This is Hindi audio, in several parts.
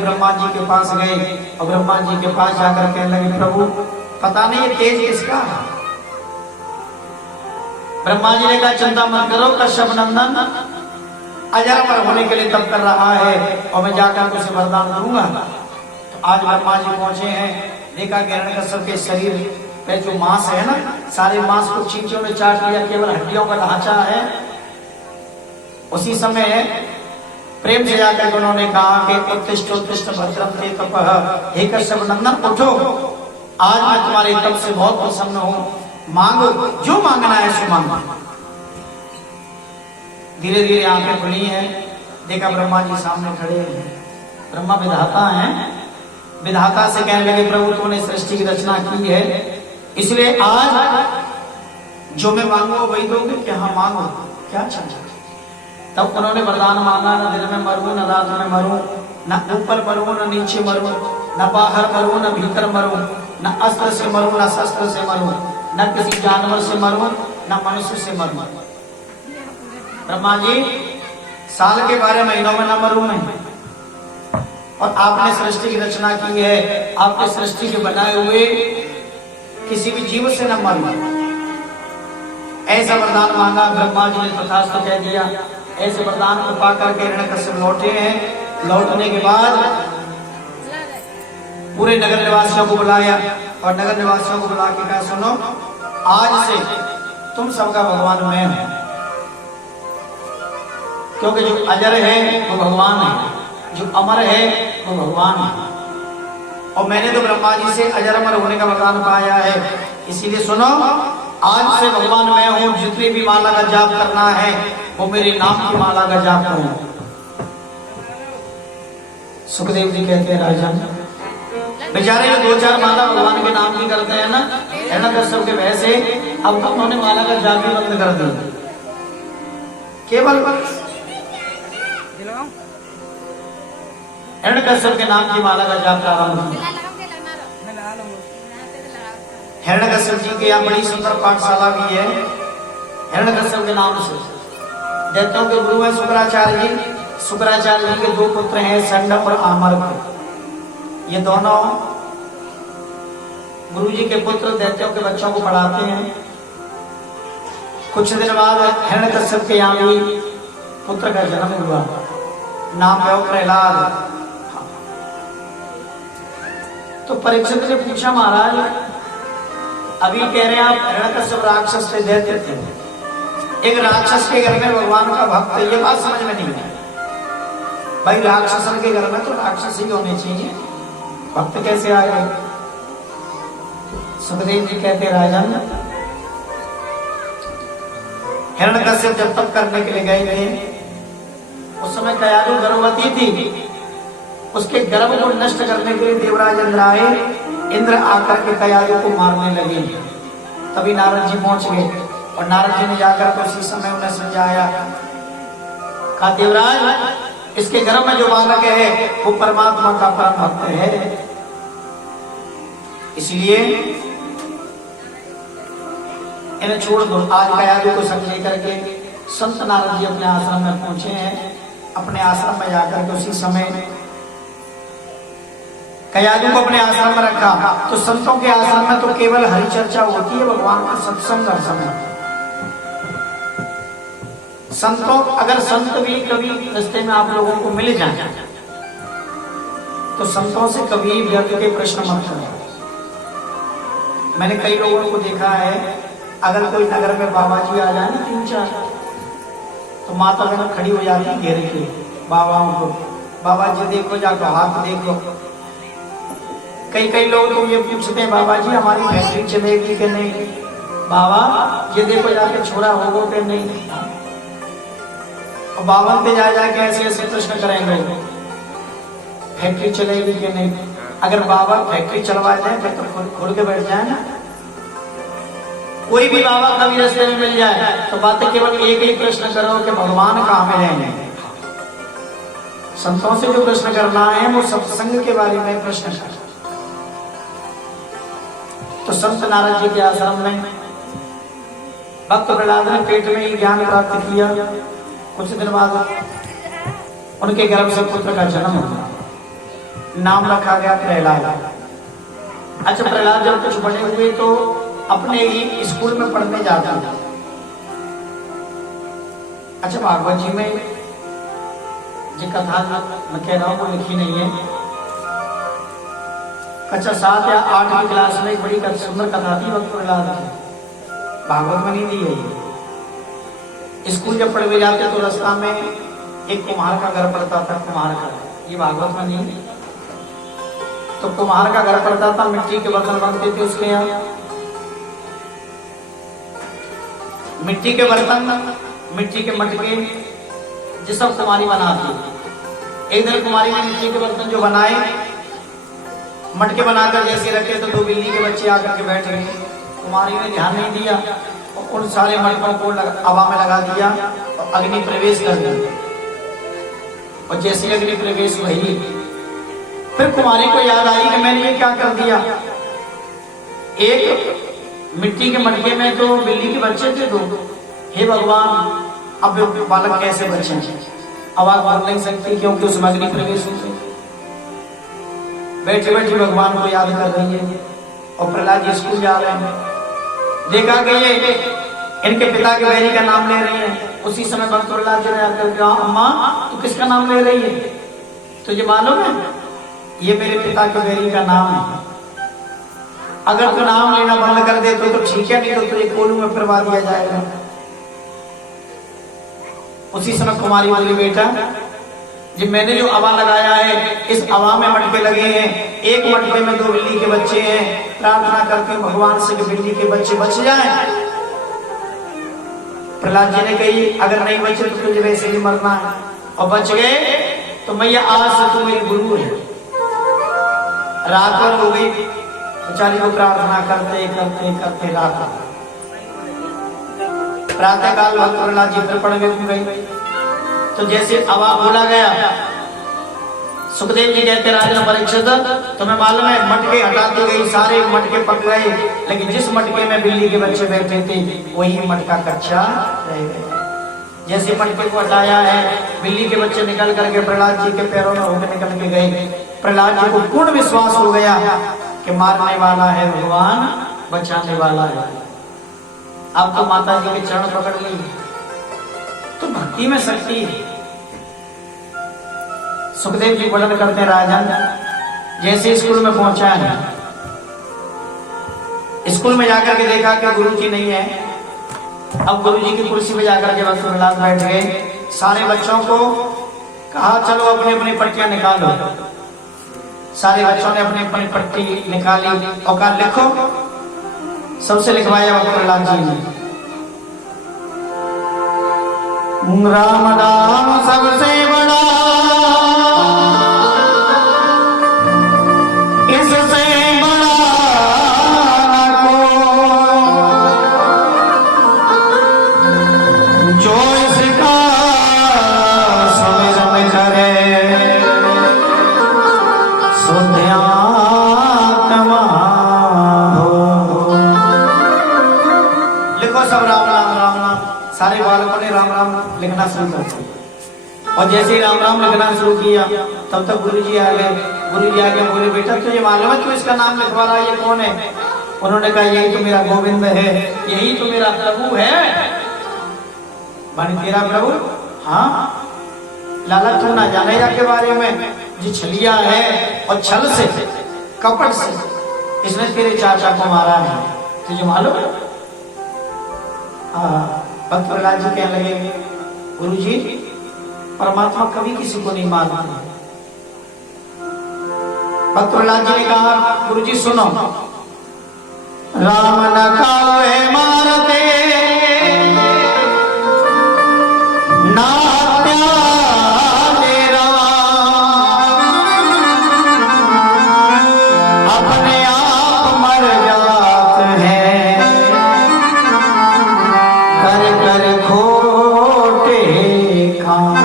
ब्रह्मा जी के पास गए और ब्रह्मा जी के पास जाकर कहने लगे प्रभु पता नहीं ये तेज किसका है। ब्रह्मा जी ने कहा चिंता मत करो, कश्यप नंदन अजर अमर होने के लिए तब कर रहा है और मैं जाकर उसे वरदान दूंगा। तो आज ब्रह्मा जी पहुंचे हैं, देखा कि हिरण्यकश्यप के शरीर पे जो मांस है ना, सारे मांस को चींटियों ने चाट लिया, केवल हड्डियों का ढांचा है। उसी समय प्रेम से जाकर उन्होंने कहा कि उत्तिष्ठ उत्तिष्ठ भद्रम ते तपः, हे कश्यप नंदन उठो, आज मैं तुम्हारे तप से बहुत प्रसन्न हूं, मांगो जो मांगना है सो मांगो। धीरे धीरे आंखें खुली हैं, देखा ब्रह्मा जी सामने खड़े हैं। ब्रह्मा विधाता हैं, विधाता से कहने लगे प्रभु तुमने सृष्टि की रचना की है, इसलिए आज जो मैं मांगू वही दोगे क्या? हाँ मांगो, क्या चाहिए? तब उन्होंने वरदान मांगा, न दिन में मरूं न रात में मरूं, न ऊपर मरूं न नीचे मरूं, न बाहर मरूं न भीतर मरूं, न अस्त्र से मरूं न शस्त्र से मरूं, न किसी जानवर से मरूं न मनुष्य से मरूं। ब्रह्मा जी साल के 12 महीनों में न मरूं मैं, और आपने सृष्टि की रचना की है, आपने सृष्टि के बनाए हुए किसी भी जीव से न मरूं। ऐसा वरदान मांगा, ब्रह्मा जी ने तथास्तु कह दिया। ऐसे वरदान को पाकर के हिरण्यकश्यप लौटे हैं। लौटने के बाद पूरे नगर निवासियों को बुलाया और नगर निवासियों को बुला के कहा सुनो, आज से तुम सबका भगवान मैं हूं, क्योंकि जो अजर है वो भगवान है, जो अमर है वो भगवान है, और मैंने तो ब्रह्मा जी से अजर अमर होने का वरदान पाया है। इसीलिए सुनो, आज से भगवान मैं हूं, जितनी भी माला का जाप करना है वो मेरे नाम की माला का जाप करो। सुखदेव जी कहते हैं राजन बेचारे जो 2-4 माला भगवान के नाम की करते हैं ना, हिरण्यकश्यप के भय से अब तो उन्होंने माला का जाप भी बंद कर दिया। केवल हिरण्यकश्यप के नाम की माला का जाप प्रारंभ किया। हिरण्यकश्यप जी के यहाँ बड़ी सुंदर पाठशाला भी है, हिरण्यकश्यप के नाम से। दैत्यों के गुरु है शुक्राचार्य जी। शुक्राचार्य जी के 2 पुत्र हैं, संडप और आमर्क। ये दोनों गुरु जी के पुत्र दैत्यों के बच्चों को पढ़ाते हैं। कुछ दिन बाद हिरण्यकश्यप के यहाँ भी पुत्र का जन्म हुआ, नाम है प्रहलाद। तो परीक्षित ने पूछा महाराज अभी कह रहे हैं आप हिरण्यकश्यप राक्षस थे, दैत्य थे, एक राक्षस के घर में भगवान का भक्त है, ये बात समझ में नहीं आई। भाई राक्षसन के घर में तो राक्षस ही होने चाहिए, भक्त कैसे आ गए? सुखदेव जी कहते राजन हिरण्यकश्यप जब तप करने के लिए गए थे, उस समय कयादु गर्भवती थी। उसके गर्भ को नष्ट करने के लिए देवराज इंद्र आए। इंद्र आकर के कयादु को मारने लगे। तभी नारद जी पहुंच गए और नारद जी ने जाकर के उसी समय उन्हें समझाया, कहा देवराज इसके गर्भ में जो बालक है वो परमात्मा का परम भक्त है, इसलिए इन्हें छोड़ दो। आज कयादु को संग लेकर के संत नारद जी अपने आश्रम में पहुंचे हैं। अपने आश्रम में जाकर के उसी समय कयादु को अपने आश्रम में रखा। तो संतों के आश्रम में तो केवल हरि चर्चा होती है, भगवान का सत्संग हर समय। संतों अगर संत भी कभी रास्ते में आप लोगों को मिल जाए तो संतों से कभी व्यर्थ के प्रश्न मत करो। मैंने कई लोगों को देखा है, अगर कोई नगर में बाबा जी आ जाए ना 3-4, तो माता बहन खड़ी हो जाती है घेर के बाबाओं को, बाबा जी देखो, जाकर हाथ देखो। कई लोग तो ये पूछते हैं बाबा जी हमारी फैक्ट्री चलेगी कि नहीं, बाबा ये देखो जाके छोरा होगो कि नहीं। और बाबा पे जाके ऐसे प्रश्न करेंगे फैक्ट्री चलेगी कि नहीं। अगर बाबा फैक्ट्री चलवा जाए फिर तो खुल के बैठ जाए ना। कोई भी बाबा कभी रास्ते में मिल जाए तो बातें केवल एक ही प्रश्न करो कि भगवान कहाँ में रहेंगे। संतों से जो प्रश्न करना है वो सत्संग के बारे में प्रश्न करना। तो संत नारद जी के आश्रम में भक्त प्रहलाद ने पेट में ही ज्ञान प्राप्त किया। कुछ दिन बाद उनके गर्भ से पुत्र का जन्म हुआ। नाम रखा गया प्रहलाद। अच्छा, प्रहलाद जब कुछ बड़े हुए तो अपने ही स्कूल में पढ़ने जाता था। अच्छा, भागवत जी में जो कथा मैं कह रहा हूँ वो लिखी नहीं है। अच्छा, 7 या 8 की क्लास में एक बड़ी सुंदर कथा थी वक्त प्रहलाद की, भागवत में नहीं दी गई। स्कूल जब पढ़ने जाते तो रास्ता में एक कुम्हार का घर पड़ता था। कुम्हार का, ये भागवत में नहीं। तो कुम्हार का घर पड़ता था, मिट्टी के बर्तन बनते थे उसके यहाँ। मिट्टी के बर्तन, मिट्टी के मटके, ये सब कुम्हारी बनाती। एक दिन कुम्हारी ने मिट्टी के बर्तन जो बनाए, मटके बनाकर जैसे रखे तो 2 बिल्ली के बच्चे आकर के बैठ गए। कुम्हारी ने ध्यान नहीं दिया और उन सारे मटकों को हवा में लगा दिया और अग्नि प्रवेश कर दिया। और जैसे अग्नि प्रवेश भई, फिर कुम्हारी को याद आई कि मैंने ये क्या कर दिया। एक मिट्टी के मटके में तो बिल्ली के बच्चे थे 2। हे भगवान, अब बालक कैसे बचे? आवाज बोल नहीं सकती क्योंकि उसमें अग्नि प्रवेश हो गई। बैठे बैठे भगवान को याद कर रही है और प्रहलाद जी स्कूल जा रहे हैं। देखा कि ये इनके पिता के बैरी का नाम ले रही है। उसी समय भक्त प्रहलाद जी ने आकर कहा, अम्मा तू किसका नाम ले रही है? तुझे मालूम है ये मेरे पिता के बैरी का नाम है। अगर तू नाम लेना बंद कर दे तो ठीक है, नहीं तो तुझे कोलू में फिरवा दिया जाएगा। उसी समय कुमारी बोली, बेटा जी मैंने जो हवा लगाया है, इस हवा में मटके लगे हैं। एक मटके में 2 बिल्ली के बच्चे हैं। प्रार्थना करते हैं भगवान से कि बिल्ली के बच्चे बच जाएं। प्रहलाद जी ने कही, अगर नहीं बचे तो तुझे वैसे ही मरना है, और बच गए तो मैया आज से तू मेरी गुरु है। रात भर हो गई, बेचारी को प्रार्थना करते करते करते रात। प्रातः काल भक्त प्रहलाद जी फिर पढ़ गए। तो जैसे हवा बोला गया, सुखदेव जी कहते राजा परीक्षित, तुम्हें मालूम है मटके हटाती गई, सारे मटके पक गए, लेकिन जिस मटके में बिल्ली के बच्चे बैठे थे वही मटका कच्चा रह गया। जैसे मटके को हटाया है, बिल्ली के बच्चे निकल करके प्रहलाद जी के पैरों में होकर निकल के गए। प्रहलाद जी को पूर्ण विश्वास हो गया कि मारने वाला है भगवान, बचाने वाला है। अब तो माता जी के चरण पकड़ ली तो भक्ति में शक्ति है। सुखदेव जी वर्णन करते हैं, राजन जैसे स्कूल में पहुंचा है, स्कूल में जाकर के देखा कि गुरु जी नहीं है। अब गुरु जी की कुर्सी पे जाकर के भक्त प्रहलाद बैठ गए। सारे बच्चों को कहा चलो अपनी अपनी पट्टियां निकालो। सारे बच्चों ने अपनी अपनी पट्टी निकाली और कहा लिखो। सबसे लिखवाया भक्त प्रहलाद जी ने, राम नाम सबसे बड़ा, इससे बड़ा न कोई, जो इसका सुमिरन करे शुद्धात्मा हो। लिखो सब राम राम राम राम। सारे बालकों ने राम राम लिखना शुरू कर दिया। और जैसे ही राम राम लिखना शुरू किया तब तक गुरु जी आ गए। गुरु जी आगे बोले, बेटा तुझे मालूम है तू इसका नाम लिखवा रहा है, ये कौन है? उन्होंने कहा यही तो मेरा गोविंद है, यही तो मेरा प्रभु है। मानी तेरा प्रभु? हाँ, लाला तू ना जाने के बारे में, जो छलिया है और छल से कपट से इसने तेरे चाचा को मारा है, तुझे मालूम है? भक्त प्रहलाद जी कहने लगे, गुरु जी परमात्मा कभी किसी को नहीं मारता। भक्त प्रहलाद जी ने कहा, गुरु जी सुनो, राम न कावे मारते ना प्यारे अपने आप मर जाते हैं, कर कर खोटे काम।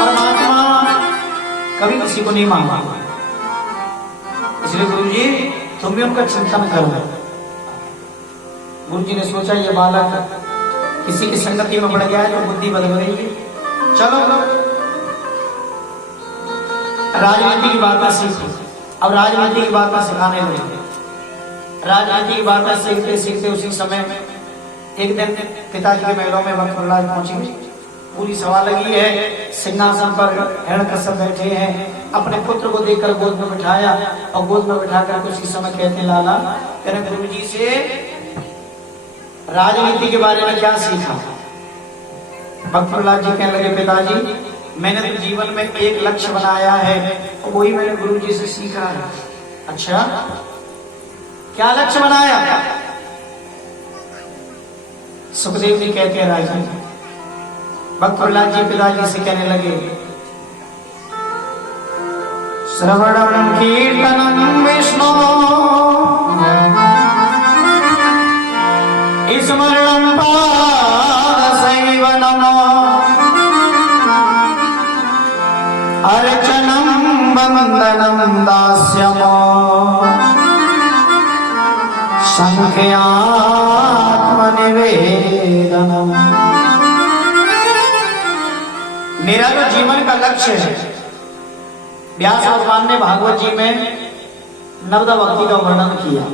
परमात्मा कभी किसी को नहीं मारता, इसलिए गुरु जी तुम भी उनका चिंतन करो। गुरु जी ने सोचा ये बालक किसी की संगति में पड़ गया है तो बुद्धि बदल गई है, चलो राजनीति की बातें सीखो। अब राजनीति की बातें सिखाने लगे। राजनीति की बातें सीखते सीखते उसी समय एक दिन पिताजी के महलों में बखुरलाल पहुंची। पूरी सभा लगी है, सिंहासन पर हिरण्यकश्यप बैठे हैं। अपने पुत्र को देखकर गोद में बिठाया और गोद में बिठाकर उसी समय कहते लाला, कहने गुरु जी से राजनीति के बारे में क्या सीखा? बखुरलाल जी कहने लगे पिताजी मैंने तो जीवन में एक लक्ष्य बनाया है और वही मैंने गुरु जी से सीखा है। अच्छा, क्या लक्ष्य बनाया? सुखदेव जी कहते हैं राजन। बखुरलाल जी पिताजी से कहने लगे श्रवणम कीर्तनम विष्णु स्मरणम पादसेवनम अर्चनम वंदनम दास्यम संख्यात्मनिवेदनम। मेरा जो जीवन का लक्ष्य है, व्यास भगवान ने भागवत जी में नवदा भक्ति का वर्णन किया।